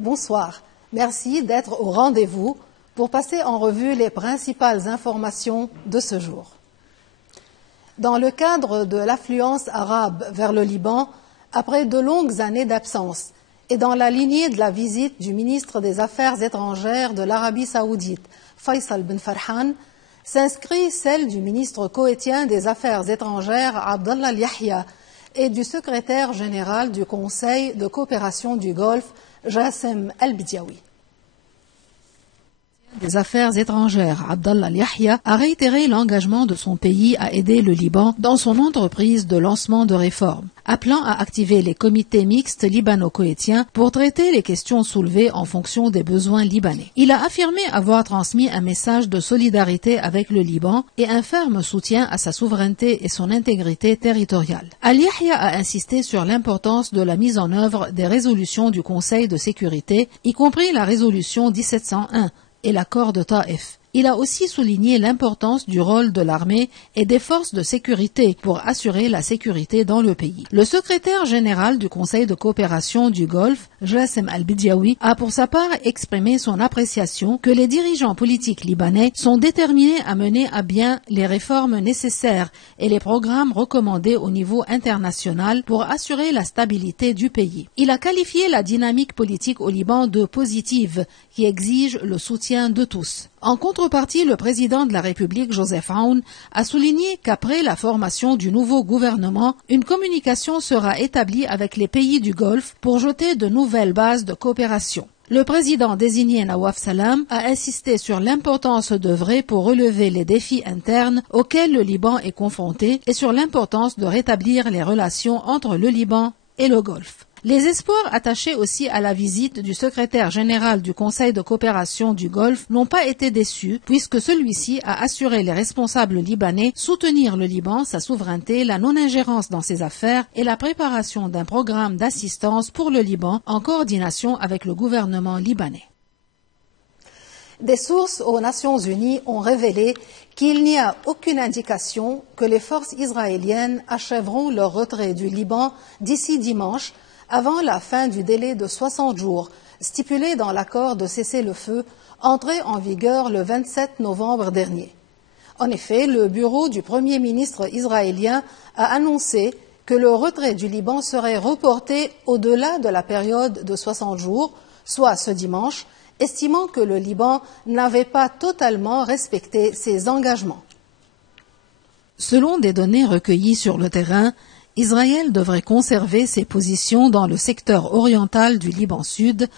bonsoir. Merci d'être au rendez-vous pour passer en revue les principales informations de ce jour. Dans le cadre de l'affluence arabe vers le Liban, après de longues années d'absence, et dans la lignée de la visite du ministre des Affaires étrangères de l'Arabie saoudite, Faisal Ben Farhan, s'inscrit celle du ministre koweïtien des Affaires étrangères, Abdallah Al-Yahya, et du secrétaire général du Conseil de coopération du Golfe, Jassem Al-Bidiawi. Des Affaires étrangères, Abdallah Al-Yahya, a réitéré l'engagement de son pays à aider le Liban dans son entreprise de lancement de réformes, appelant à activer les comités mixtes libano-koweïtiens pour traiter les questions soulevées en fonction des besoins libanais. Il a affirmé avoir transmis un message de solidarité avec le Liban et un ferme soutien à sa souveraineté et son intégrité territoriale. Al-Yahya a insisté sur l'importance de la mise en œuvre des résolutions du Conseil de sécurité, y compris la résolution 1701, et l'accord de Taïf. Il a aussi souligné l'importance du rôle de l'armée et des forces de sécurité pour assurer la sécurité dans le pays. Le secrétaire général du Conseil de coopération du Golfe, Jassem Al-Bidiawi, a pour sa part exprimé son appréciation que les dirigeants politiques libanais sont déterminés à mener à bien les réformes nécessaires et les programmes recommandés au niveau international pour assurer la stabilité du pays. Il a qualifié la dynamique politique au Liban de positive, qui exige le soutien de tous. En contrepartie, le président de la République, Joseph Aoun, a souligné qu'après la formation du nouveau gouvernement, une communication sera établie avec les pays du Golfe pour jeter de nouvelles bases de coopération. Le président désigné Nawaf Salam a insisté sur l'importance d'œuvrer pour relever les défis internes auxquels le Liban est confronté et sur l'importance de rétablir les relations entre le Liban et le Golfe. Les espoirs attachés aussi à la visite du secrétaire général du Conseil de coopération du Golfe n'ont pas été déçus, puisque celui-ci a assuré les responsables libanais soutenir le Liban, sa souveraineté, la non-ingérence dans ses affaires et la préparation d'un programme d'assistance pour le Liban en coordination avec le gouvernement libanais. Des sources aux Nations Unies ont révélé qu'il n'y a aucune indication que les forces israéliennes achèveront leur retrait du Liban d'ici dimanche, avant la fin du délai de 60 jours stipulé dans l'accord de cessez-le-feu entré en vigueur le 27 novembre dernier. En effet, le bureau du Premier ministre israélien a annoncé que le retrait du Liban serait reporté au-delà de la période de 60 jours, soit ce dimanche, estimant que le Liban n'avait pas totalement respecté ses engagements. Selon des données recueillies sur le terrain, Israël devrait conserver ses positions dans le secteur oriental du Liban Sud,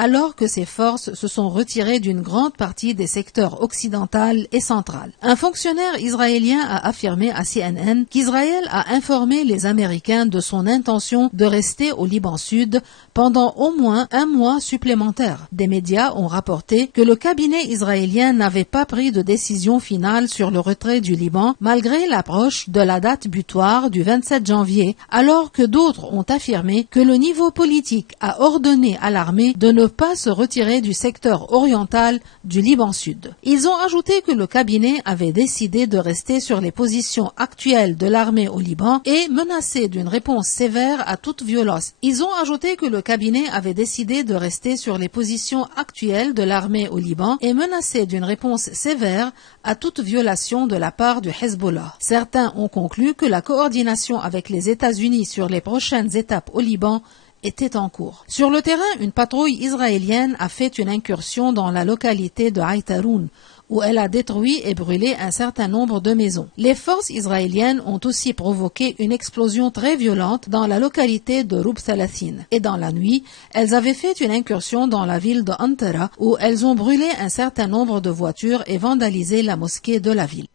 alors que ses forces se sont retirées d'une grande partie des secteurs occidental et central. Un fonctionnaire israélien a affirmé à CNN qu'Israël a informé les Américains de son intention de rester au Liban Sud pendant au moins un mois supplémentaire. Des médias ont rapporté que le cabinet israélien n'avait pas pris de décision finale sur le retrait du Liban malgré l'approche de la date butoir du 27 janvier, alors que d'autres ont affirmé que le niveau politique a ordonné à l'armée de ne pas se retirer du secteur oriental du Liban Sud. Ils ont ajouté que le cabinet avait décidé de rester sur les positions actuelles de l'armée au Liban et menacé d'une réponse sévère à toute violence. Ils ont ajouté que le cabinet avait décidé de rester sur les positions actuelles de l'armée au Liban et menacé d'une réponse sévère à toute violation de la part du Hezbollah. Certains ont conclu que la coordination avec les États-Unis sur les prochaines étapes au Liban était en cours. Sur le terrain, une patrouille israélienne a fait une incursion dans la localité de Aïtaroun, où elle a détruit et brûlé un certain nombre de maisons. Les forces israéliennes ont aussi provoqué une explosion très violente dans la localité de Roub Salathin. Et dans la nuit, elles avaient fait une incursion dans la ville de Antara, où elles ont brûlé un certain nombre de voitures et vandalisé la mosquée de la ville.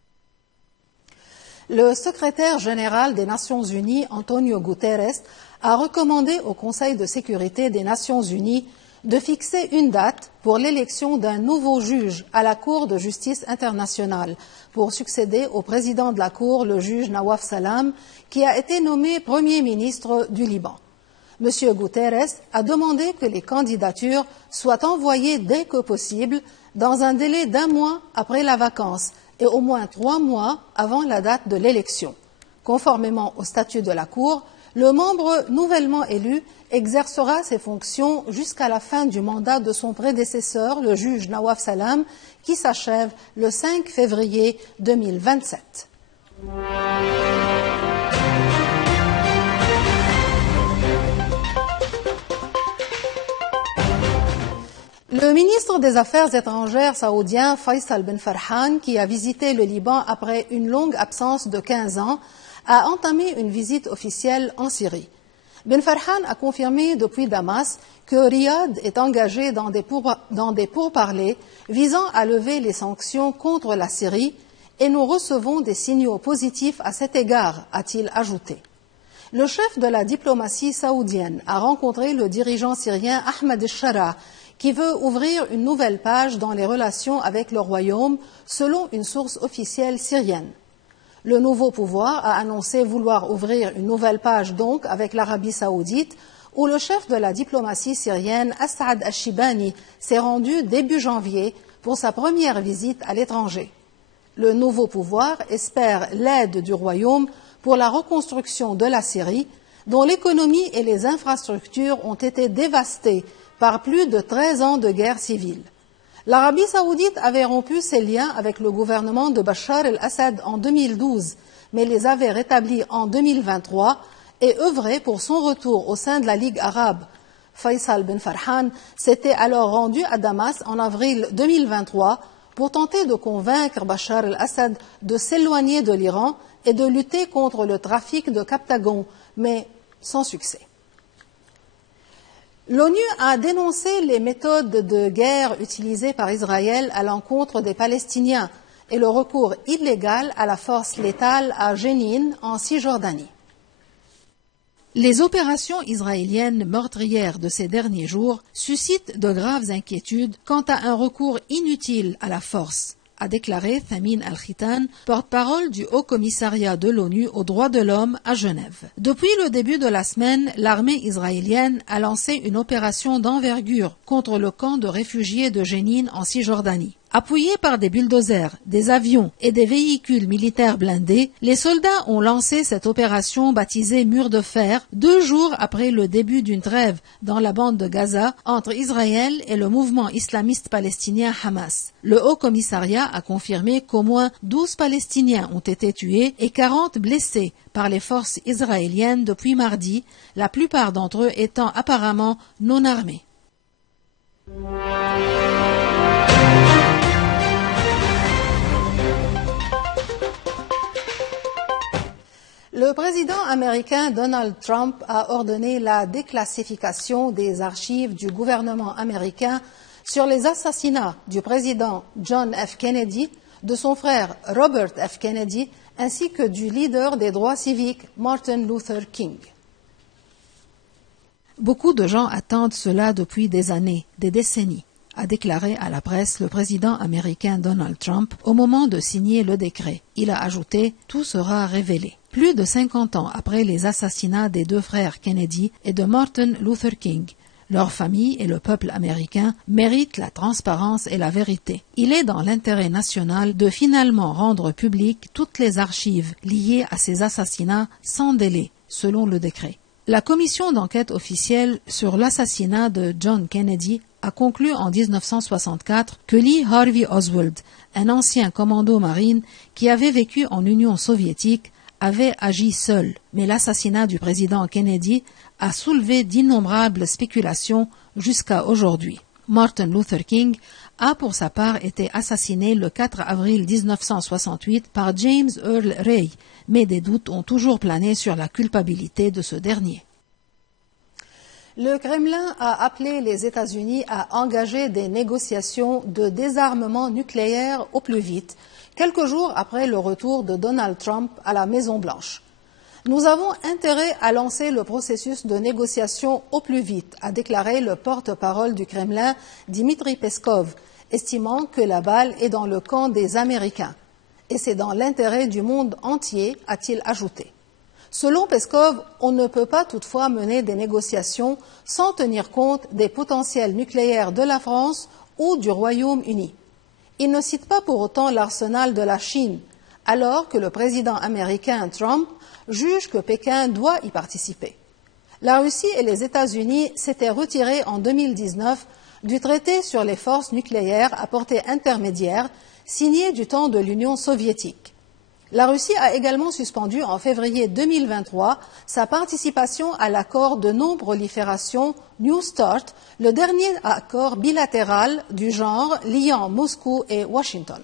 Le secrétaire général des Nations Unies, Antonio Guterres, a recommandé au Conseil de sécurité des Nations Unies de fixer une date pour l'élection d'un nouveau juge à la Cour de justice internationale pour succéder au président de la Cour, le juge Nawaf Salam, qui a été nommé Premier ministre du Liban. M. Guterres a demandé que les candidatures soient envoyées dès que possible, dans un délai d'1 mois après la vacance et au moins 3 mois avant la date de l'élection. Conformément au statut de la Cour, Le membre nouvellement élu exercera ses fonctions jusqu'à la fin du mandat de son prédécesseur, le juge Nawaf Salam, qui s'achève le 5 février 2027. Le ministre des Affaires étrangères saoudien Faisal Ben Farhan, qui a visité le Liban après une longue absence de 15 ans, a entamé une visite officielle en Syrie. Ben Farhan a confirmé depuis Damas que Riyad est engagé dans des pourparlers visant à lever les sanctions contre la Syrie et nous recevons des signaux positifs à cet égard, a-t-il ajouté. Le chef de la diplomatie saoudienne a rencontré le dirigeant syrien Ahmed el-Shara, qui veut ouvrir une nouvelle page dans les relations avec le royaume, selon une source officielle syrienne. Le nouveau pouvoir a annoncé vouloir ouvrir une nouvelle page donc avec l'Arabie saoudite, où le chef de la diplomatie syrienne, As'ad al-Shibani, s'est rendu début janvier pour sa première visite à l'étranger. Le nouveau pouvoir espère l'aide du royaume pour la reconstruction de la Syrie, dont l'économie et les infrastructures ont été dévastées par plus de 13 ans de guerre civile. L'Arabie saoudite avait rompu ses liens avec le gouvernement de Bachar el-Assad en 2012, mais les avait rétablis en 2023 et œuvrait pour son retour au sein de la Ligue arabe. Faisal Ben Farhan s'était alors rendu à Damas en avril 2023 pour tenter de convaincre Bachar el-Assad de s'éloigner de l'Iran et de lutter contre le trafic de Captagon, mais sans succès. L'ONU a dénoncé les méthodes de guerre utilisées par Israël à l'encontre des Palestiniens et le recours illégal à la force létale à Jenin, en Cisjordanie. Les opérations israéliennes meurtrières de ces derniers jours suscitent de graves inquiétudes quant à un recours inutile à la force, a déclaré Thamin al-Khitan, porte-parole du Haut-Commissariat de l'ONU aux droits de l'homme à Genève. Depuis le début de la semaine, l'armée israélienne a lancé une opération d'envergure contre le camp de réfugiés de Jenin en Cisjordanie. Appuyés par des bulldozers, des avions et des véhicules militaires blindés, les soldats ont lancé cette opération baptisée Mur de fer 2 jours après le début d'une trêve dans la bande de Gaza entre Israël et le mouvement islamiste palestinien Hamas. Le Haut-Commissariat a confirmé qu'au moins 12 Palestiniens ont été tués et 40 blessés par les forces israéliennes depuis mardi, la plupart d'entre eux étant apparemment non armés. Le président américain Donald Trump a ordonné la déclassification des archives du gouvernement américain sur les assassinats du président John F. Kennedy, de son frère Robert F. Kennedy, ainsi que du leader des droits civiques Martin Luther King. Beaucoup de gens attendent cela depuis des années, des décennies, a déclaré à la presse le président américain Donald Trump au moment de signer le décret. Il a ajouté « Tout sera révélé ». Plus de 50 ans après les assassinats des 2 frères Kennedy et de Martin Luther King, leur famille et le peuple américain méritent la transparence et la vérité. Il est dans l'intérêt national de finalement rendre publiques toutes les archives liées à ces assassinats sans délai, selon le décret. La commission d'enquête officielle sur l'assassinat de John Kennedy a conclu en 1964 que Lee Harvey Oswald, un ancien commando marine qui avait vécu en Union soviétique, avait agi seul, mais l'assassinat du président Kennedy a soulevé d'innombrables spéculations jusqu'à aujourd'hui. Martin Luther King a pour sa part été assassiné le 4 avril 1968 par James Earl Ray, mais des doutes ont toujours plané sur la culpabilité de ce dernier. Le Kremlin a appelé les États-Unis à engager des négociations de désarmement nucléaire au plus vite, quelques jours après le retour de Donald Trump à la Maison-Blanche. Nous avons intérêt à lancer le processus de négociation au plus vite, a déclaré le porte-parole du Kremlin, Dmitri Peskov, estimant que la balle est dans le camp des Américains. Et c'est dans l'intérêt du monde entier, a-t-il ajouté. Selon Peskov, on ne peut pas toutefois mener des négociations sans tenir compte des potentiels nucléaires de la France ou du Royaume-Uni. Il ne cite pas pour autant l'arsenal de la Chine, alors que le président américain Trump juge que Pékin doit y participer. La Russie et les États-Unis s'étaient retirés en 2019 du traité sur les forces nucléaires à portée intermédiaire signé du temps de l'Union soviétique. La Russie a également suspendu en février 2023 sa participation à l'accord de non-prolifération New START, le dernier accord bilatéral du genre liant Moscou et Washington.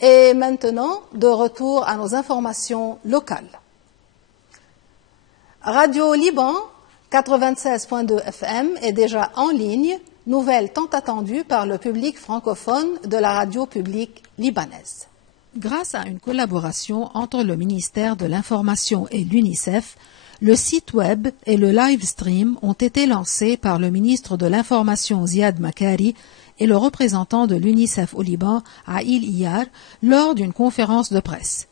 Et maintenant, de retour à nos informations locales. Radio Liban 96.2 FM est déjà en ligne, nouvelle tant attendue par le public francophone de la radio publique libanaise. Grâce à une collaboration entre le ministère de l'Information et l'UNICEF, le site web et le live stream ont été lancés par le ministre de l'Information Ziad Makari et le représentant de l'UNICEF au Liban, Aïl Iyar, lors d'une conférence de presse.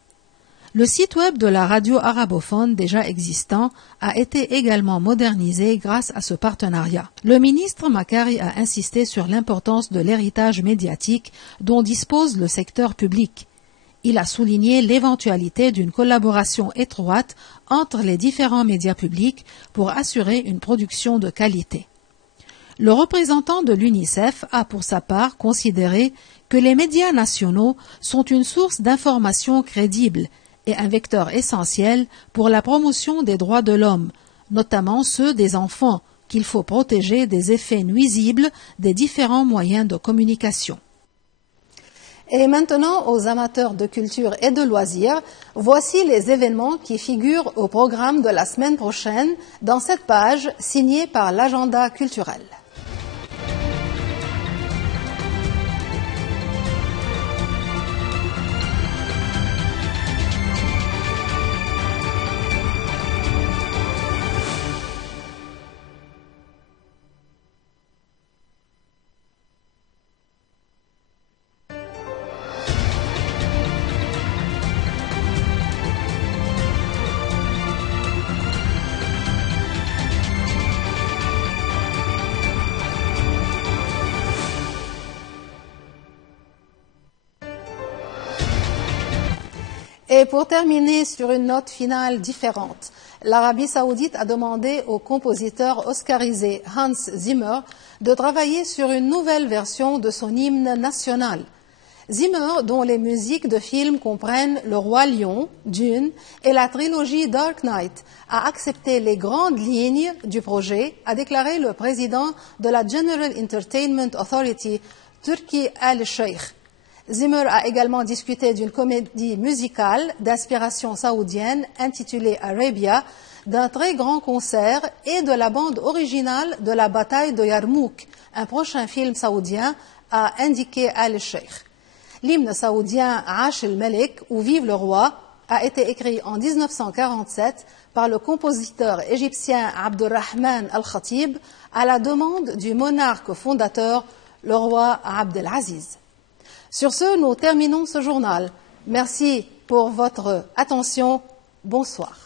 Le site web de la radio arabophone déjà existant a été également modernisé grâce à ce partenariat. Le ministre Makari a insisté sur l'importance de l'héritage médiatique dont dispose le secteur public. Il a souligné l'éventualité d'une collaboration étroite entre les différents médias publics pour assurer une production de qualité. Le représentant de l'UNICEF a pour sa part considéré que les médias nationaux sont une source d'informations crédibles et un vecteur essentiel pour la promotion des droits de l'homme, notamment ceux des enfants, qu'il faut protéger des effets nuisibles des différents moyens de communication. Et maintenant, aux amateurs de culture et de loisirs, voici les événements qui figurent au programme de la semaine prochaine dans cette page signée par l'agenda culturel. Et pour terminer sur une note finale différente, l'Arabie saoudite a demandé au compositeur oscarisé Hans Zimmer de travailler sur une nouvelle version de son hymne national. Zimmer, dont les musiques de films comprennent Le Roi Lion, Dune et la trilogie Dark Knight, a accepté les grandes lignes du projet, a déclaré le président de la General Entertainment Authority, Turki Al-Sheikh. Zimmer a également discuté d'une comédie musicale d'inspiration saoudienne intitulée Arabia, d'un très grand concert et de la bande originale de la bataille de Yarmouk, un prochain film saoudien, a indiqué Al-Sheikh. L'hymne saoudien Ash el-Malik, ou Vive le roi, a été écrit en 1947 par le compositeur égyptien Abdurrahman al-Khatib à la demande du monarque fondateur, le roi Abdelaziz. Sur ce, nous terminons ce journal. Merci pour votre attention. Bonsoir.